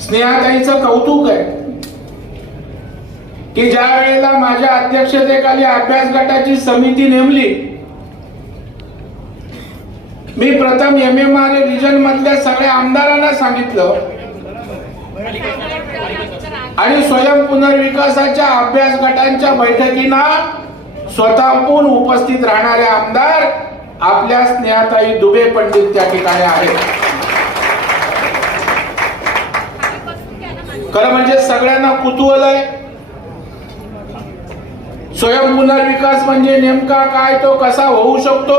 स्नेहाताईचं कौतुक आहे की ज्या वेळेला माझ्या अध्यक्षतेखाली अभ्यास गटाची समिती नेमली, मी प्रथम MMR रिजन मधल्या सगळ्या आमदारांना सांगितलं आणि स्वयं पुनर्विकासाच्या अभ्यास गटांच्या बैठकींना स्वतःहून उपस्थित राहणारे आमदार आपल्या स्नेहाताई दुबे पंडित त्या ठिकाणी आहेत. खरं म्हणजे सगळ्यांना कुतूहल आहे, स्वयं पुनर्विकास म्हणजे नेमका काय, तो कसा होऊ शकतो,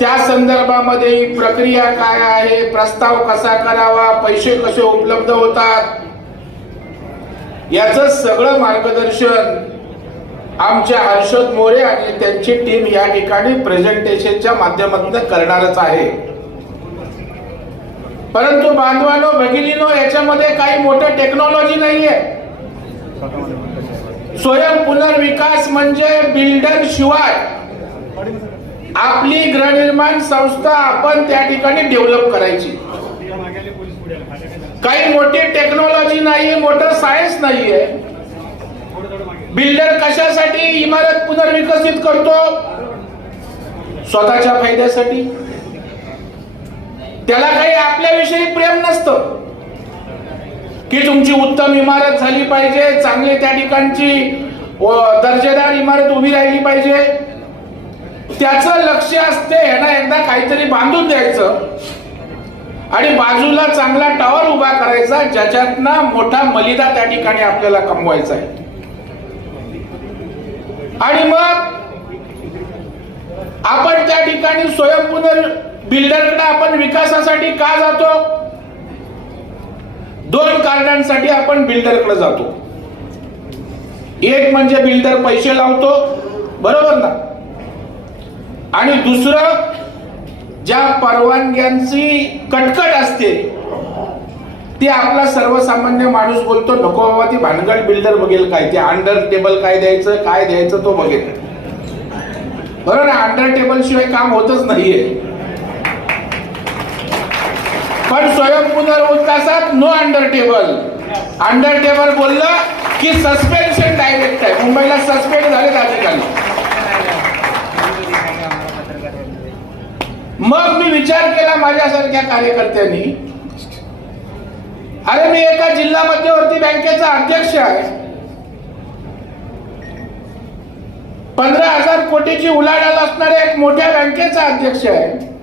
त्या संदर्भामध्ये ही प्रक्रिया काय आहे, प्रस्ताव कसा करावा, पैसे कसे उपलब्ध होतात, याचं सगळं मार्गदर्शन आमच्या हर्षद मोरे आणि त्यांची टीम या ठिकाणी प्रेझेंटेशनच्या माध्यमातून करणारच आहे. परंतु बांधवांनो, भगिनीनो, याच्यामध्ये काही मोठं टेक्नॉलॉजी नाहीये. स्वयं पुनर्विकास म्हणजे बिल्डर शिवाय आपली गृहनिर्माण संस्था आपण त्या ठिकाणी डेव्हलप करायची. काही मोठी टेक्नॉलॉजी नाही, मोठं सायन्स नाहीये. बिल्डर कशासाठी इमारत पुनर्विकसित करतो? स्वतःच्या फायद्यासाठी. त्याला काही आपल्याविषयी प्रेम नसतं की तुमची उत्तम इमारत झाली पाहिजे, चांगली त्या ठिकाणची दर्जेदार इमारत उभी राहिली पाहिजे. त्याचं लक्ष असते ह्यांना एकदा काहीतरी बांधून द्यायचं आणि बाजूला चांगला टॉवर उभा करायचा, ज्याच्यातनं मोठा मलिदा त्या ठिकाणी आपल्याला कमवायचा आहे. आणि मग आपण त्या ठिकाणी स्वयंपुनर बिल्डरकडे आपण विकासासाठी का जातो? दोन कारणांसाठी आपण बिल्डरकडे जातो. एक म्हणजे बिल्डर पैसे लावतो, बरोबर ना, आणि दुसरं ज्या परवानग्यांची कटकट असते ती आपला सर्वसामान्य माणूस बोलतो नको बाबा, ती भानगड बिल्डर बघेल काय, ते अंडर टेबल काय द्यायचं काय द्यायचं तो बघेल. बरोबर, अंडर टेबल शिवाय काम होतच नाहीये. पण स्वयं पुनर्विकासात no under table. Under table बोललं की सस्पेन्शन डायरेक्ट आहे. मुंबईला सस्पेंड झाले अधिकारी. मग मी विचार केला माझ्यासारख्या कार्यकर्त्यांनी, अरे मी एका जिल्हा मध्यवर्ती बँकेचा अध्यक्ष आहे, 15,000 कोटीची उलाढाल असणाऱ्या एक मोठ्या बँकेचा अध्यक्ष आहे.